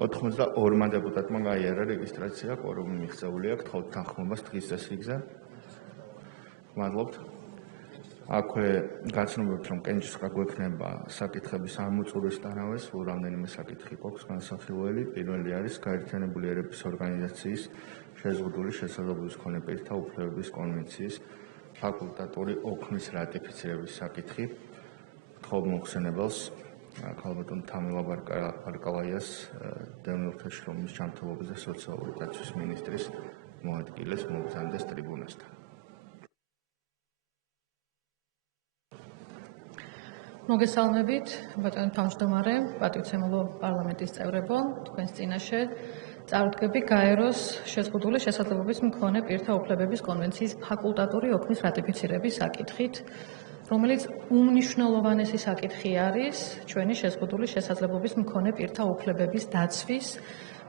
82 დეპუტატმა გაიარა რეგისტრაცია, კვორუმი მიღწეული აქვს, გთხოვთ თანხმობას დღის წესრიგზე. მადლობთ. აქვე გაცნობებთ, რომ კენჭისყრა გვექნება საკითხების ამოწურვის თანავე, სულ რამდენიმე საკითხი გვაქვს განსახილველი. პირველი არის გაერთიანებული ერების ორგანიზაციის შეზღუდული შესაძლებლობის მქონე პირთა უფლებების კონვენციის ფაკულტატური ოქმის რატიფიცირების საკითხი. გთხოვ მოხსენებელს ქალბატონ თამილა ბარკალაიას დევნილ ღვთისმშობლის ჯანმრთელობისა და სოციალური დაცვის მინისტრის მოადგილეს მოგზავნდეს ტრიბუნასთან. მოგესალმებით, ბატონო თავმჯდომარე, პატივცემულო პარლამენტის წევრებო, თქვენს წინაშე წარუდგები გაეროს შეზღუდული შესაძლებლობის მქონე პირთა უფლებების კონვენციის ფაკულტატური ოქმის რატიფიცირების საკითხით, რომელიც უმნიშვნელოვანესი საკითხი არის ჩვენი შეზღუდული შესაძლებლობის მქონე პირთა უფლებების დაცვის,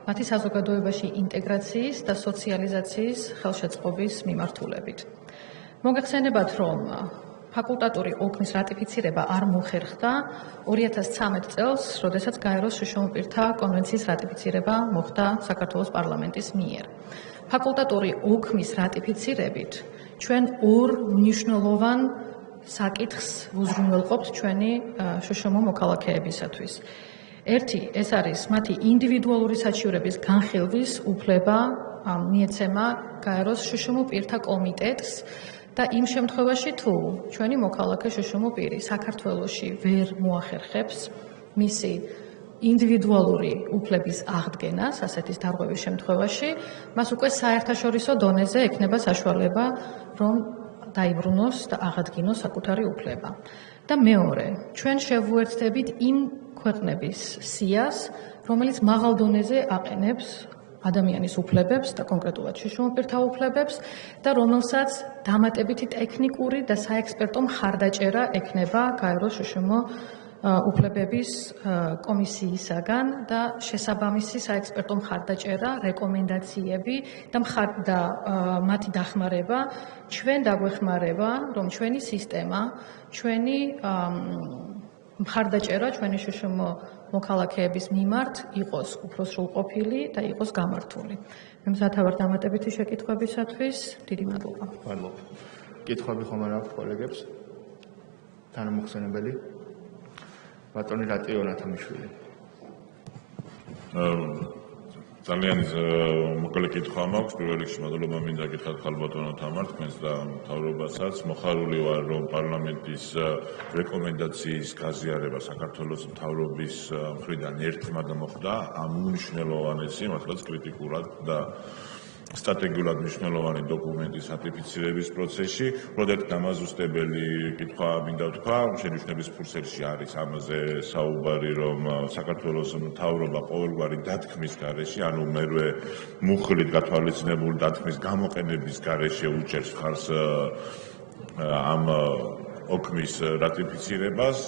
მათი საზოგადოებაში ინტეგრაციის და სოციალიზაციის ხელშეწყობის მიმართულებით. მოგეხსენებათ, რომ ფაკულტატური ოქმის რატიფიცირება არ მოხერხდა 2013 წელს, როდესაც გაეროს შშმ პირთა კონვენციის რატიფიცირება მოხდა საქართველოს პარლამენტის მიერ. ფაკულტატური ოქმის რატიფიცირებით ჩვენ ორ მნიშვნელოვან საკითხს უზრუნველყოფთ ჩვენი შშმ მოქალაქეებისათვის. ერთი, ეს არის მათი ინდივიდუალური საჩივრების განხილვის უფლება მიეცემა გაეროს შშმ პირთა კომიტეტს და იმ შემთხვევაში, თუ ჩვენი მოქალაქე შშმ პირი საქართველოში ვერ მოახერხებს მისი ინდივიდუალური უფლების აღდგენას, ასეთის დარღვევის შემთხვევაში, მას უკვე საერთაშორისო დონეზე ექნება საშუალება, რომ დაიბრუნოს და აღადგინოს საკუთარი უფლება. და მეორე, ჩვენ შევუერთდებით იმ ქვეყნების სიას, რომელიც მაღალ დონეზე აყენებს ადამიანის უფლებებს და კონკრეტულად შშმ პირთა უფლებებს და რომელსაც დამატებითი ტექნიკური და საექსპერტო მხარდაჭერა ექნება გაეროს შშმ უფლებების კომისიისაგან და შესაბამისი საექსპერტო მხარდაჭერა, რეკომენდაციები და მათი დახმარება ჩვენ დაგვეხმარება, რომ ჩვენი სისტემა, ჩვენი მხარდაჭერა ჩვენი შშმ მოქალაქეების მიმართ იყოს უფრო სრულყოფილი და იყოს გამართული. მე მზათავარ დამატებითი შეკითხვებისათვის, დიდი მადლობა. მადლობ. კითხვები ხომ არ აქვს კოლეგებს? თანამოხსენებელი? ბატონი რატიო ნათამიშვილი. ძალიან მოკლე კითხვა მაქვს. პირველ რიგში მადლობა მინდა გითხრათ ხალბატონო თამარ თქვენს და მთავრობასაც. მოხარული ვარ, რომ პარლამენტის რეკომენდაციის გაზიარება საქართველოს მთავრობის მხრიდან ერთხმად მოხდა ამ უმნიშვნელოვანესი, მართლაც კრიტიკულად და სტრატეგიულად მნიშვნელოვანი დოკუმენტის რატიფიცირების პროცესში. უბრალოდ დამაზუსტებელი კითხვა მინდა ვთქვა, შენიშვნების ფურცელში არის ამაზე საუბარი, რომ საქართველოს მთავრობა ყოველგვარი დათქმის გარეშე, ანუ მერვე მუხლით გათვალისწინებული დათქმის გამოყენების გარეშე უჭერს მხარს ამ ოქმის რატიფიცირებას.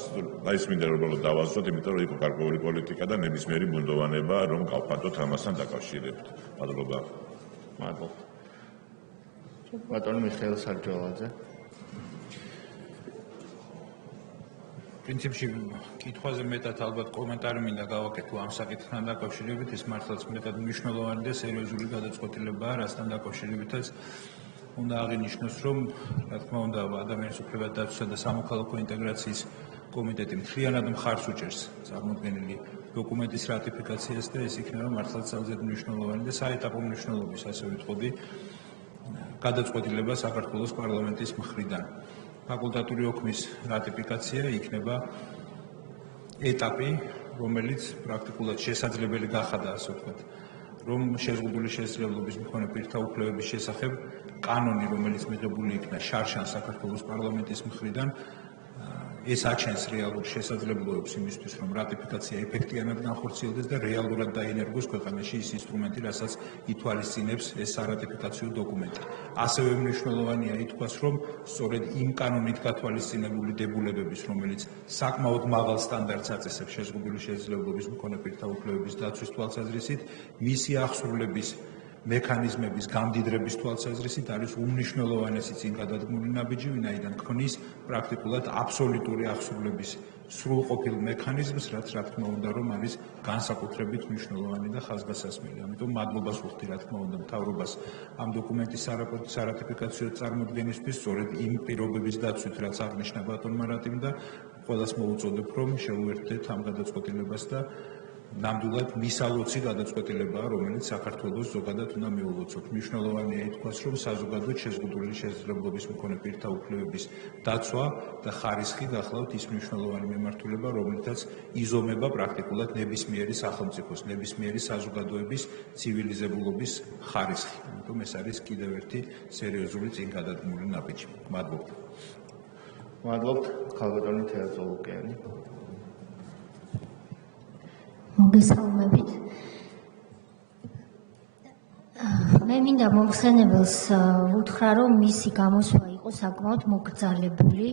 აი ეს მინდა რომ დავაზუსტოთ, იმიტომ რომ იყო გარკვეული პოლიტიკა და ნებისმიერი ბუნდოვანება, რომ გავხადოთ ამასთან დაკავშირებით. მადლობა. მადლობთ. ბატონი მიხეილ სარჯვალაძე. პრინციპში კითხვაზე მეტად ალბათ კომენტარი მინდა გავაკეთო ამ საკითხთან დაკავშირებით, ეს მართლაც მეტად მნიშვნელოვანი და სერიოზული გადაწყვეტილებაა, რასთან დაკავშირებითაც უნდა აღინიშნოს, რომ რა თქმა უნდა ადამიანის უფლებათა დაცვისა და სამოქალაქო ინტეგრაციის კომიტეტი მთლიანად მხარს უჭერს წარმოქმნილი დოკუმენტის რატიფიკაციას და ეს იქნება მართლაც ძალზედ მნიშვნელოვანი და საეტაპო მნიშვნელობის, ასე ვიტყოდი, გადაწყვეტილება საქართველოს პარლამენტის მხრიდან. ფაკულტატური ოქმის რატიფიკაცია იქნება ეტაპი, რომელიც პრაქტიკულად შესაძლებელი გახადა, ასე ვთქვათ, რომ შეზღუდული შესაძლებლობის მქონე პირთა უფლებების შესახებ კანონი, რომელიც მიღებული იქნა შარშან საქართველოს პარლამენტის მხრიდან, ეს აჩენს რეალურ შესაძლებლობებს იმისთვის, რომ რატიფიკაცია ეფექტიანად განხორციელდეს და რეალურად დაინერგოს ქვეყანაში ის ინსტრუმენტი, რასაც ითვალისწინებს ეს სარატიფიკაციო დოკუმენტი. ასევე მნიშვნელოვანია ითქვას, რომ სწორედ იმ კანონით გათვალისწინებული დებულებების, რომელიც საკმაოდ მაღალ სტანდარტს აწესებს შეზღუდული შესაძლებლობის მქონე პირთა უფლებების დაცვის თვალსაზრისით, მისი აღსრულების მექანიზმების გამდიდრების თვალსაზრისით არის უმნიშვნელოვანესი წინ გადადგმული ნაბიჯი, ვინაიდან ქმნის პრაქტიკულად აბსოლუტური აღსრულების სრულყოფილ მექანიზმს, რაც რა თქმა უნდა რომ არის განსაკუთრებით მნიშვნელოვანი და ხაზგასასმელი. ამიტომ მადლობას ვუხდი რა თქმა უნდა მთავრობას ამ დოკუმენტის სარატიფიკაციო წარმოდგენისთვის, სწორედ იმ პირობების დაცვით, რაც აღნიშნა ბატონ მარატიმ და ყველას მოუწოდებ, რომ შეუერთდეთ ამ გადაწყვეტილებას და ნამდვილად მისალოცი გადაწყვეტილებაა, რომელიც საქართველოს ზოგადად უნდა მიულოცოთ. მნიშვნელოვანია ითქვას, რომ საზოგადოებრივ შეზღუდული შესაძლებლობის მქონე პირთა უფლებების დაცვა და ხარისხი გახლავთ ის მნიშვნელოვანი მემართულება, რომელთაც იზომება პრაქტიკულად ნებისმიერი სახელმწიფოს, ნებისმიერი საზოგადოების ცივილიზებულობის ხარისხი. ამიტომ ეს არის კიდევ ერთი სერიოზული წინ გადადგმული ნაბიჯი. მადლობთ. მადლობთ, ხალბატონი თეატროლოგიანი. მოგესალმებით. მე მინდა მომხსენებელს უთხრა, რომ მისი გამოსვლა იყო საკმაოდ მოკრძალებული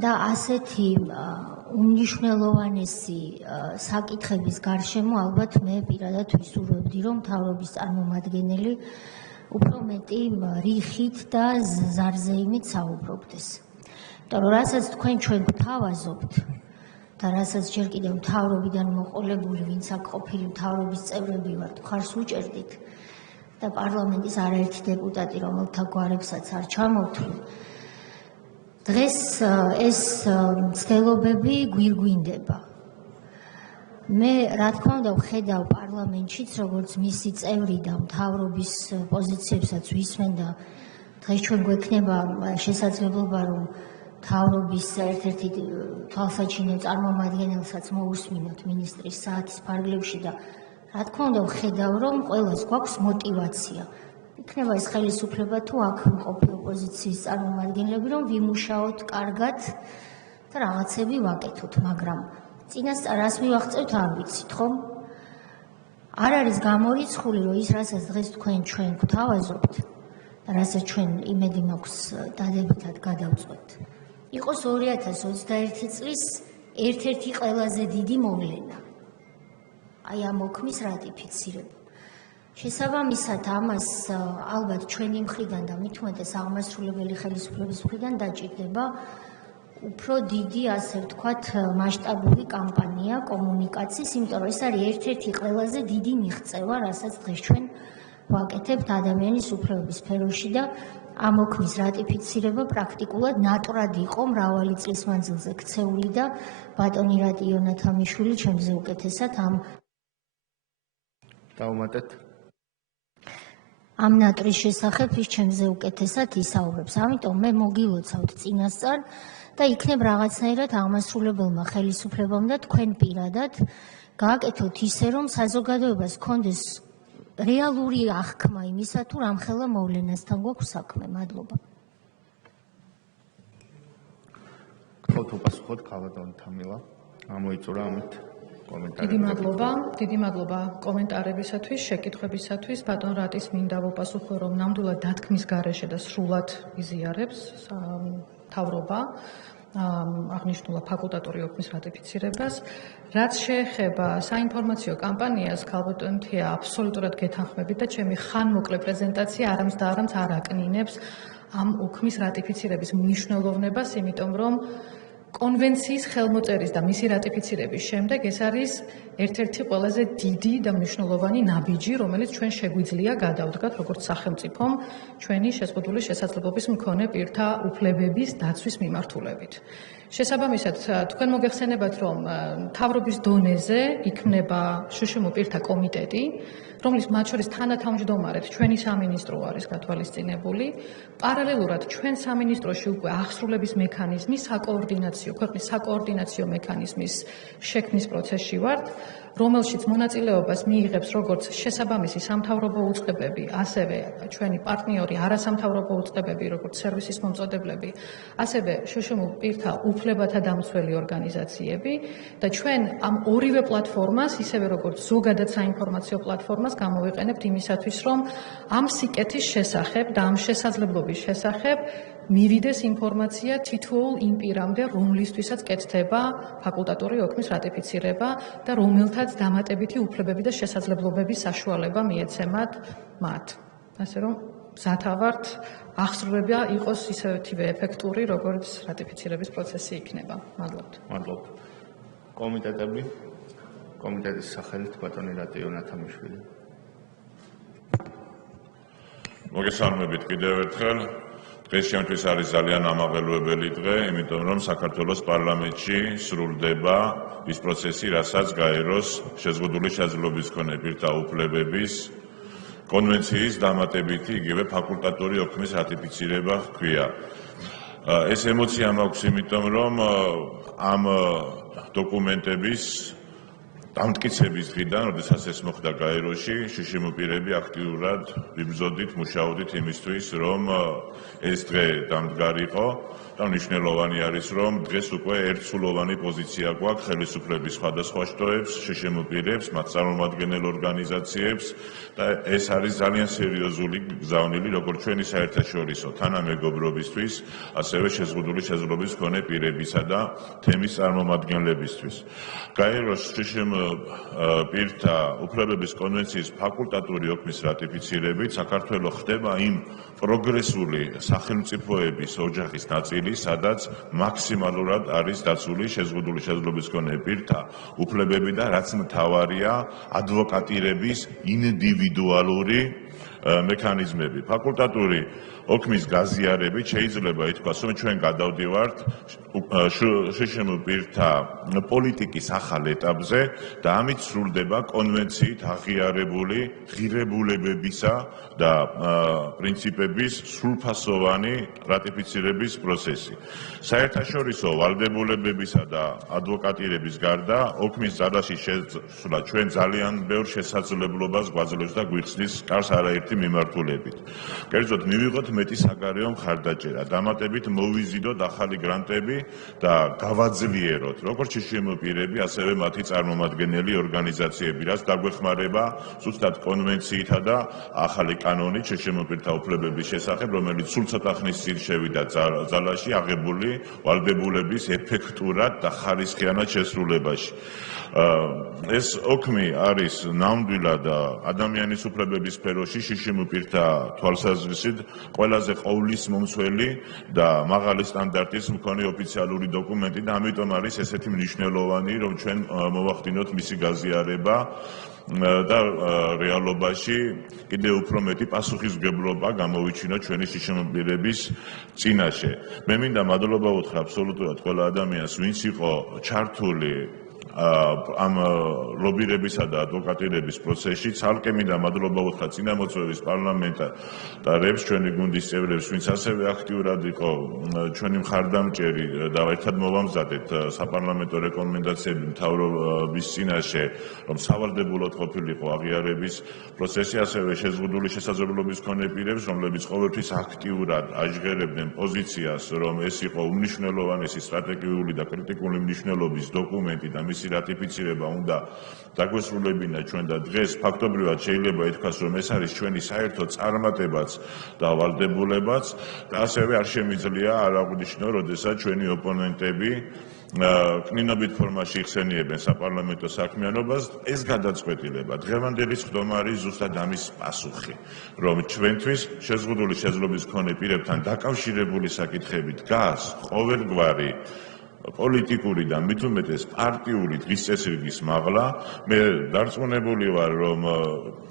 და ასეთი უმნიშვნელოვანესი საკითხების გარშემო ალბათ მე პირადად ვისურვებდი, რომ მთავრობის წარმომადგენელი უფრო მეტი რიხით და ზარზეიმით საუბრობდეს. იმიტომ რომ რასაც თქვენ ჩვენ გვთავაზობთ და რასაც ჯერ კიდევ მთავრობიდან მოყოლებული, ვინც აქ ყოფილი მთავრობის წევრები ვართ, მხარს უჭერდით და პარლამენტის არაერთი დეპუტატი, რომელთა გვარებსაც არ ჩამოვთვლი, დღეს ეს მცდელობები გვირგვინდება. მე რა თქმა უნდა ვხედავ პარლამენტშიც, როგორც მისი წევრი და მთავრობის პოზიციებსაც ვისმენ და დღეს ჩვენ გვექნება შესაძლებლობა, რომ მთავრობის ერთ-ერთი თვალსაჩინო წარმომადგენელსაც მოусმინოთ მინისტრის საათის ფარგლებში და რა თქმა უნდა ვხედავ, რომ ყველას გვაქვს мотиваცია. იქნება ეს ხელისუფლება თუ აქ მყოფი ოპოზიციის წარმომადგენლები, რომ ვიმუშაოთ კარგად და რაღაცები ვაკეთოთ, მაგრამ წინასწარ რას მივაღწევთ არ ვიცით, ხომ? არ არის გამორიცხული, რომ ის რასაც დღეს თქვენ ჩვენ გვთავაზობთ და რასაც ჩვენ იმედი მაქვს დადებითად გადავწყვეტ. იყოს 2021 წლის ერთ-ერთი ყველაზე დიდი მოვლენა. აი ამ ოქმის რატიფიცირება. შესაბამისად ამას ალბათ ჩვენი მხრიდან და მით უმეტეს აღმასრულებელი ხელისუფლების მხრიდან დაჭირდება უფრო დიდი, ასე ვთქვათ, მასშტაბური კამპანია კომუნიკაციის, იმიტომ რომ ეს არის ერთ-ერთი ყველაზე დიდი მიღწევა, რასაც დღეს ჩვენ ვაკეთებთ ადამიანის უფლებების სფეროში და ამ ოქმის რატიფიცირება პრაქტიკულად ნატრად იყო მრავალი წლის მანძილზე ქცეული და ბატონი რატი იონათამიშვილი ჩემზე უკეთესად ამ ნატრის შესახებ ის ჩემზე უკეთესად ისაუბრებს. ამიტომ მე მოგილოცავთ წინასწარ და იქნებ რაღაცნაირად აღმასრულებელმა ხელისუფლებამ და თქვენ პირადად გააკეთოთ ისე, რომ საზოგადოებას ჰქონდეს რეალური აღქმა იმისა, თუ რამხელა მოვლენასთან გვაქვს საქმე. მადლობა. გთხოვთ უპასუხოთ ხალბატონ თამილა. ამოიწურა ამით კომენტარი. დიდი მადლობა კომენტარებისათვის, შეკითხვებისათვის. ბატონ რატის მინდა ვუპასუხო, რომ ნამდვილად დათქმის გარეშე და სრულად იზიარებს მთავრობა აღნიშნულა ფაკულტატური ოქმის რატიფიცირებას. რაც შეეხება საინფორმაციო კამპანიას, ხალბატონ თია აბსოლუტურად გეთანხმებით და ჩემი ხანმოკლე პრეზენტაცია არამც და არამც არ აკნინებს ამ ოქმის რატიფიცირების მნიშვნელოვნებას, იმიტომ რომ კონვენციის ხელმოწერის და მისი რატიფიცირების შემდეგ ეს არის ერთ-ერთი ყველაზე დიდი და მნიშვნელოვანი ნაბიჯი, რომელიც ჩვენ შეგვიძლია გადავდგათ როგორც სახელმწიფომ ჩვენი შეზღუდული შესაძლებლობის მქონე პირთა უფლებების დაცვის მიმართულებით. შესაბამისად, თქვენ მოგეხსენებათ, რომ მთავრობის დონეზე იქმნება შშმ პირთა კომიტეტი, რომლის მათ შორის თანათავმჯდომარედ ჩვენი სამინისტრო არის გათვალისწინებული. პარალელურად ჩვენ სამინისტროში უკვე აღსრულების მექანიზმი, ქვეყნის საკოორდინაციო მექანიზმის შექმნის პროცესში ვართ, რომელშიც მონაწილეობას მიიღებს როგორც შესაბამისი სამთავრობო უწყებები, ასევე ჩვენი პარტნიორი არასამთავრობო უწყებები, როგორც სერვისის მომწოდებლები, ასევე შშმ პირთა უფლებათა დამცველი ორგანიზაციები და ჩვენ ამ ორივე პლატფორმას, ისევე როგორც ზოგადად საინფორმაციო პლატფორმას გამოვიყენებთ იმისათვის, რომ ამ სიკეთის შესახებ და ამ შესაძლებლობის შესახებ მივიდეს ინფორმაცია თითოეულ იმ პირამდე, რომლისთვისაც კეთდება ფაკულტატური ოქმის რატიფიცირება და რომელთაც დამატებითი უფლებები და შესაძლებლობების საშუალება მიეცემათ მათ. ასე რომ მზათავართ აღსრულება იყოს ისეთივე ეფექტური, როგორც რატიფიცირების პროცესი იქნება. მადლობთ. მადლობთ. კომიტეტები, კომიტეტის სახელით ბატონი რატიო ნათამიშვილი. მოგესალმებით კიდევ ერთხელ. დღეს ჩემთვის არის ძალიან ამაღელვებელი დღე, იმიტომ რომ საქართველოს პარლამენტში სრულდება ის პროცესი, რასაც გაეროს შეზღუდული შესაძლებლობის მქონე პირთა უფლებების კონვენციის დამატებითი იგივე ფაკულტატური ოქმის რატიფიცირება ჰქვია. ეს ემოცია მაქვს, იმიტომ რომ ამ დოკუმენტების დამტკიცების დღიდან, როდესაც ეს მოხდა გაეროში, შიშიმ პირები აქტიურად ვიბრძოდით, მუშაობდით იმისთვის, რომ ეს დღე დამდგარიყო და მნიშვნელოვანი არის, რომ დღეს უკვე ერთსულოვანი პოზიცია გვაქვს ხელისუფლების სხვადასხვა შტოებს, შიშიმ პირებს, მათ წარმომადგენელ ორგანიზაციებს და ეს არის ძალიან სერიოზული გზავნილი, როგორც ჩვენი საერთაშორისო თანამეგობრობისთვის, ასევე შეზღუდული შესაძლებლობის მქონე პირებისა და თემის წარმომადგენლებისთვის. გაეროს შიშიმ პირთა უფლებების კონვენციის ფაკულტატური ოქმის რატიფიცირებით საქართველო ხდება იმ პროგრესული სახელმწიფოების ოჯახის ნაწილი, სადაც მაქსიმალურად არის დაცული შეზღუდული შესაძლებლობის მქონე პირთა უფლებები და რაც მთავარია, ადვოკატირების ინდივიდუალური მექანიზმები. ფაკულტატური ოქმის გაზიარებით შეიძლება ითქვას, რომ ჩვენ გადავდივართ შიშიმ პირთა პოლიტიკის ახალ ეტაპზე და ამით სრულდება კონვენციით აღიარებული ღირებულებებისა და პრინციპების სრულფასოვანი რატიფიცირების პროცესი. საერთაშორისო ვალდებულებებისა და ადვოკატირების გარდა ოქმის ძალაში შესვლა ჩვენ ძალიან ბევრ შესაძლებლობას გვაძლევს და გვიხსნის კარს არაერთი მიმართულებით. კერძოდ მივიღოთ მეტი საგარეო მხარდაჭერა, დამატებით მოვიზიდოთ ახალი გრანტები და გავაძლიეროთ როგორც შიშიმ პირები, ასევე მათი წარმომადგენელი ორგანიზაციები, რაც დაგვეხმარება ზუსტად კონვენციითა და ახალი კანონით შიშიმ პირთა უფლებების შესახებ, რომელიც სულ ცოტა ხნის წინ შევიდა ძალაში აღებული ვალდებულების ეფექტურად და ხარისხიანად შესრულებაში. ეს ოქმი არის ნამდვილად ადამიანის უფლებების სფეროში შიშიმ პირთა თვალსაზრისით ყველაზე ყოვლისმომცველი და მაღალი სტანდარტის მქონე ოფიციალური დოკუმენტი და ამიტომ არის ესეთი მნიშვნელოვანი, რომ ჩვენ მოვახდინოთ მისი გაზიარება და რეალობაში კიდევ უფრო მეტი პასუხისმგებლობა გამოვიჩინოთ ჩვენი შიშიმ პირების წინაშე. მე მინდა მადლობა უთხრა აბსოლუტურად ყველა ადამიანს, ვინც იყო ჩართული ამ ლობირებისა და ადვოკატირების პროცესში. ცალკე მინდა მადლობა უთხრა წინამოწვევის პარლამენტარებს, ჩვენი გუნდის წევრებს, ვინც ასევე აქტიურად იყო ჩვენი მხარდამჭერი და ერთად მოვამზადეთ საპარლამენტო რეკომენდაციები მთავრობის წინაშე, რომ სავალდებულოდ ყოფილიყო აღიარების პროცესი, ასევე შეზღუდული შესაძლებლობის მქონე პირებს, რომლებიც ყოველთვის აქტიურად აჟღერებდნენ პოზიციას, რომ ეს იყო უმნიშვნელოვანესი სტრატეგიული და კრიტიკული მნიშვნელობის დოკუმენტი და მისი რატიფიცირება უნდა დაგვესრულებინა ჩვენ და დღეს ფაქტობრივად შეიძლება ითქვას, რომ ეს არის ჩვენი საერთო წარმატებაც და ვალდებულებაც და ასევე არ შემიძლია არ აღვნიშნო, როდესაც ჩვენი ოპონენტები კნინობით ფორმაში იხსენიებენ საპარლამენტო საქმიანობას, ეს გადაწყვეტილება დღევანდელი სხდომა არის ზუსტად ამის პასუხი, რომ ჩვენთვის შეზღუდული შესაძლებლობის მქონე პირებთან დაკავშირებული საკითხები დგას ყოველგვარი პოლიტიკური და მით უმეტეს პარტიული დღის წესრიგის მაღლა. მე დარწმუნებული ვარ, რომ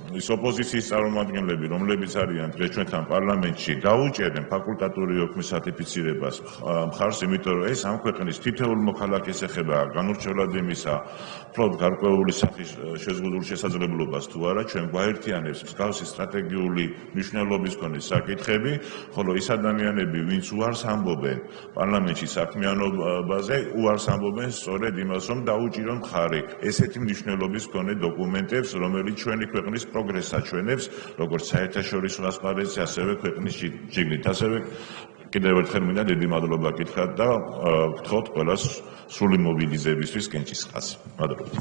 ის ოპოზიციის წარმომადგენლები, რომლებიც არიან დღეს ჩვენთან პარლამენტში, გაუჭერენ ფაკულტატური ოქმის რატიფიცირებას მხარს, იმიტომ რომ ეს ამ ქვეყნის თითოეულ მოქალაქეს ეხება განურჩევლად იმისა, ფლოდ გარკვეული სახის შეზღუდულ შესაძლებლობას თუ არა, ჩვენ გვაერთიანებს მსგავსი სტრატეგიული მნიშვნელობის მქონე საკითხები, ხოლო ის ადამიანები, ვინც უარს ამბობენ პარლამენტში საქმიანობაზე, უარს ამბობენ სწორედ იმას, რომ დაუჭირონ მხარი ესეთი მნიშვნელობის მქონე დოკუმენტებს, რომელიც ჩვენი ქვეყნის პროგრესს აჩვენებს, როგორც საერთაშორისო ასპარეზზე, ასევე ქვეყნის შიგნით. ასევე კიდევ ერთხელ მინდა დიდი მადლობა გითხრათ და გთხოვთ ყველას სრული მობილიზებისთვის კენჭისყრას. მადლობთ.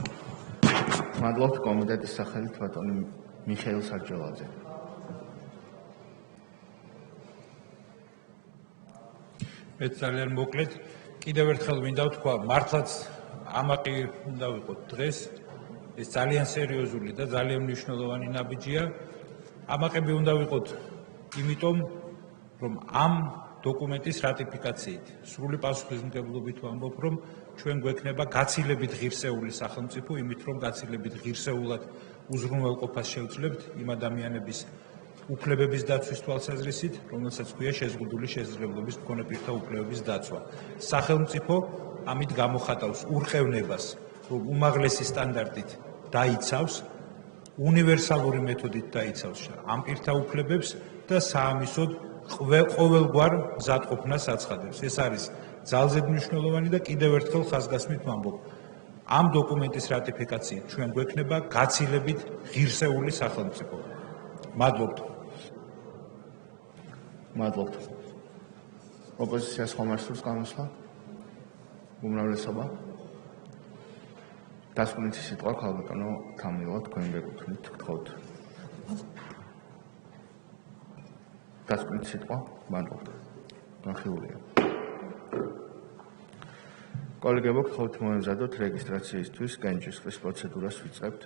მადლობთ კომიტეტის სახელით ბატონი მიხეილ საჯელაძე. მეც ძალიან მოკლედ კიდევ ერთხელ მინდა ვთქვა, მართლაც ამაყი უნდა ვიყოთ დღეს. ეს ძალიან სერიოზული და ძალიან მნიშვნელოვანი ნაბიჯია. ამაყები უნდა ვიყოთ იმიტომ, რომ ამ დოკუმენტის რატიფიკაციით სრული პასუხისმგებლობით ვამბობ, რომ ჩვენ გვექნება გაცილებით ღირსეული სახელმწიფო, იმით რომ გაცილებით ღირსეულად უზრუნველყოფას შევძლებთ იმ ადამიანების უფლებების დაცვის თვალსაზრისით, რომელსაც ქვია შეზღუდული შესაძლებლობის მქონე პირთა უფლებების დაცვა. სახელმწიფო ამით გამოხატავს урყევნებას, რომ უმაღლესი სტანდარტით დაიცავს, უნივერსალური მეთოდით დაიცავს ამ პირთა უფლებებს და საამისოდ ყოველგვარ მზადყოფნას აცხადებს. ეს არის ძალზედ მნიშვნელოვანი და კიდევ ერთხელ ხაზგასმით ვამბობ, ამ დოკუმენტის რატიფიკაციით ჩვენ გვექნება გაცილებით ღირსეული სახელმწიფო. მადლობთ. მადლობთ. ოპოზიციას ხომ არ სურს განვასხლა? უმრავლესობა? დასკვნითი სიტყვა ქალბატონო თამილა თქვენ გეკუთვნით, გთხოვთ. დასკვნითი სიტყვა? მადლობთ. განხილულია. კოლეგებო, გთხოვთ მოემზადოთ რეგისტრაციისთვის კენჭისყრის პროცედურას ვიწყებთ.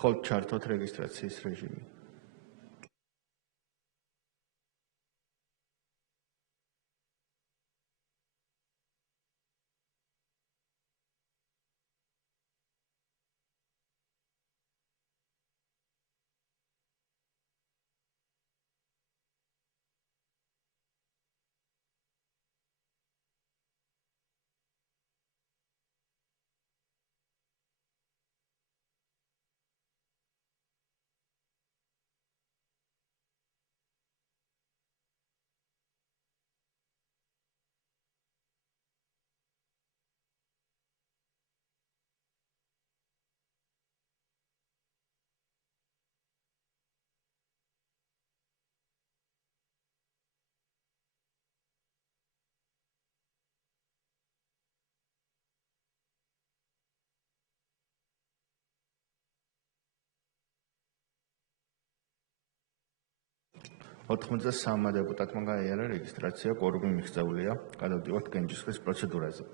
გთხოვთ ჩართოთ რეგისტრაციის რეჟიმი. ოთხმოცდასამმა დეპუტატმა გაიარა რეგისტრაცია, კვორუმი მიღწეულია. გადავდივართ კენჭისყრის პროცედურაზე.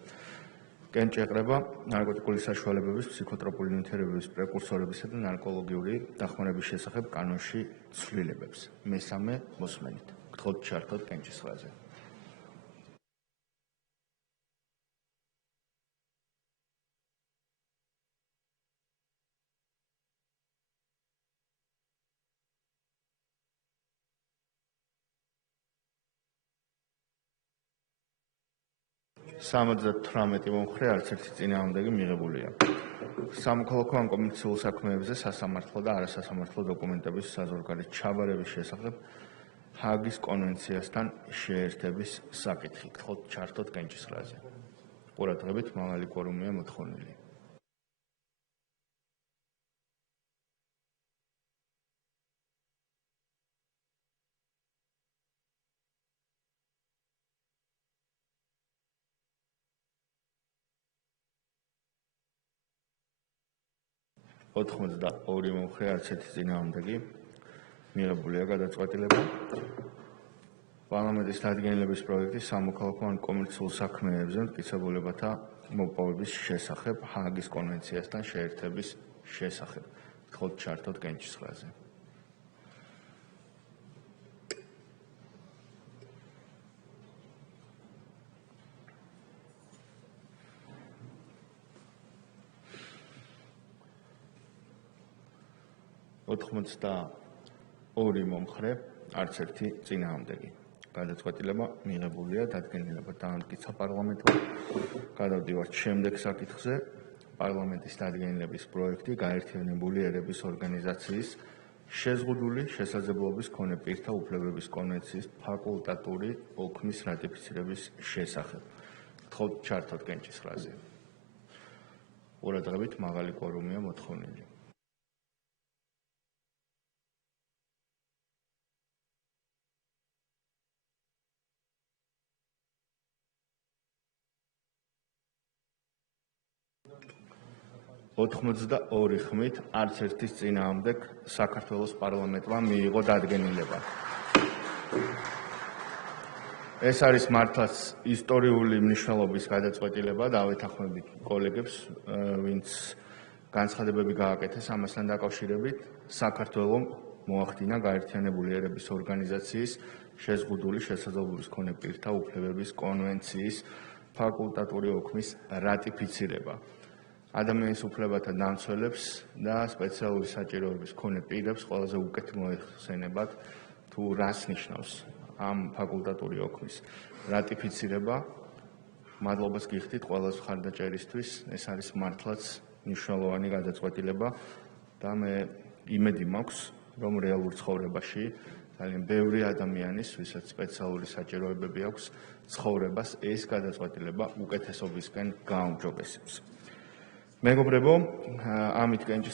კენჭი ეყრება ნარკოტიკული საშუალებების, ფსიქოტროპული ნივთიერებების, პრეკურსორებისა და ნარკოლოგიური დახმარების შესახებ კანონში ცვლილებებს. მესამე მოსმენით. გთხოვთ ჩართოთ კენჭისყრაზე. 78 მომხრე არც ერთი წინააღმდეგი მიღებულია. სამოქალაქო ან კომერციულ საქმეებზე სასამართლო და არასასამართლო დოკუმენტების საზღვარგარეთ ჩაბარების შესახებ ჰააგის კონვენციასთან შეერთების საკითხი. გთხოვთ ჩართოთ კენჭისყრაზე. ყურადღებით მაღალი კვორუმია მოთხოვნილი. ოთხმოცდაორი მომხრე არც ერთი წინააღმდეგი მიღებულია გადაწყვეტილება. პარლამენტის დადგენილების პროექტი სამოქალაქო ან კომერციულ საქმეებზე მტკიცებულებათა მოპოვების შესახებ ჰააგის კონვენციასთან შეერთების შესახებ. გთხოვთ ჩართოთ კენჭისყრაზე. ოთხმოცდაორი მომხრე არც ერთი წინააღმდეგი. გადაწყვეტილება მიღებულია, დადგენილება დაამტკიცა პარლამენტმა. გადავდივართ შემდეგ საკითხზე. პარლამენტის დადგენილების პროექტი გაერთიანებული ერების ორგანიზაციის შეზღუდული შესაძლებლობის მქონე პირთა უფლებების კონვენციის ფაკულტატური ოქმის რატიფიცირების შესახებ. გთხოვთ ჩართოთ კენჭისყრაზე. ყურადღებით მაღალი კვორუმია მოთხოვნილი. ოთხმოცდაორი ხმით არც ერთის წინააღმდეგ საქართველოს პარლამენტმა მიიღო დადგენილება. ეს არის მართლაც ისტორიული მნიშვნელობის გადაწყვეტილება. დავეთანხმებით კოლეგებს, ვინც განცხადებები გააკეთეს ამასთან დაკავშირებით. საქართველომ მოახდინა გაერთიანებული ერების ორგანიზაციის შეზღუდული შესაძლებლობის მქონე პირთა უფლებების კონვენციის ფაკულტატური ოქმის რატიფიცირება. ადამიანის უფლებათა დამცველებს და სპეციალური საჭიროების მქონე პირებს ყველაზე უკეთ მოეხსენებათ თუ რას ნიშნავს ამ ფაკულტატური ოქმის რატიფიცირება. მადლობას გიხდით ყველას მხარდაჭერისთვის. ეს არის მართლაც მნიშვნელოვანი გადაწყვეტილება და მე იმედი მაქვს, რომ რეალურ ცხოვრებაში ძალიან ბევრი ადამიანის, ვისაც სპეციალური საჭიროებები აქვს, ცხოვრებას ეს გადაწყვეტილება უკეთესობისკენ გააუმჯობესებს. მეგობრებო, ამით კენჭის